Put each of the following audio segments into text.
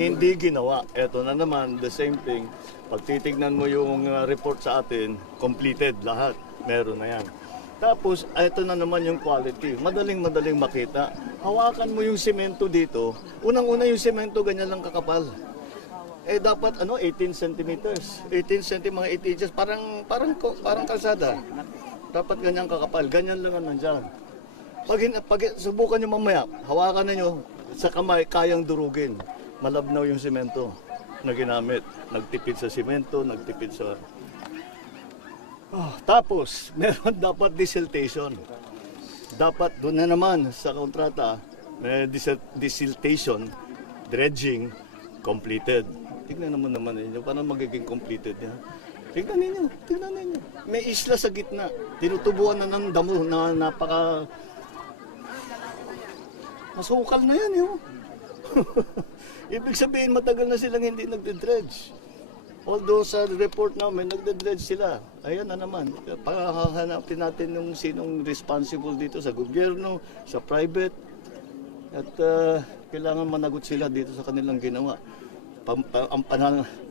hindi ginawa. Ito na naman, the same thing. Pag titignan mo yung report sa atin, completed lahat. Meron na yan. Tapos, ito na naman yung quality. Madaling makita. Hawakan mo yung semento dito. Unang-una yung semento, ganyan lang kakapal. Dapat 18 centimeters. 18 cm, mga 8 inches. Parang kalsada. Dapat ganyan kakapal. Ganyan lang ang nandyan. Pag subukan nyo mamaya, hawakan ninyo sa kamay, kayang durugin. Malabnaw yung semento na ginamit. Nagtipid sa semento, nagtipid sa... tapos, meron dapat desiltation. Dapat doon na naman sa kontrata, may desiltation, dredging, completed. Tignan naman ninyo, paano magiging completed yan? Tignan ninyo. May isla sa gitna. Tinutubuan na ng damo na napaka... Masukal na yan, yun. Ibig sabihin, matagal na silang hindi nagde-dredge. Although sa report namin, nagde-dredge sila. Ayan na naman. Pakahanapin natin yung sinong responsible dito sa gobyerno, sa private. At kailangan managot sila dito sa kanilang ginawa.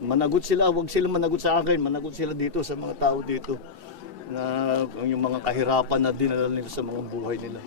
Managot sila, huwag sila managot sa akin. Managot sila dito sa mga tao dito. Na yung mga kahirapan na dinala nila sa mga buhay nila.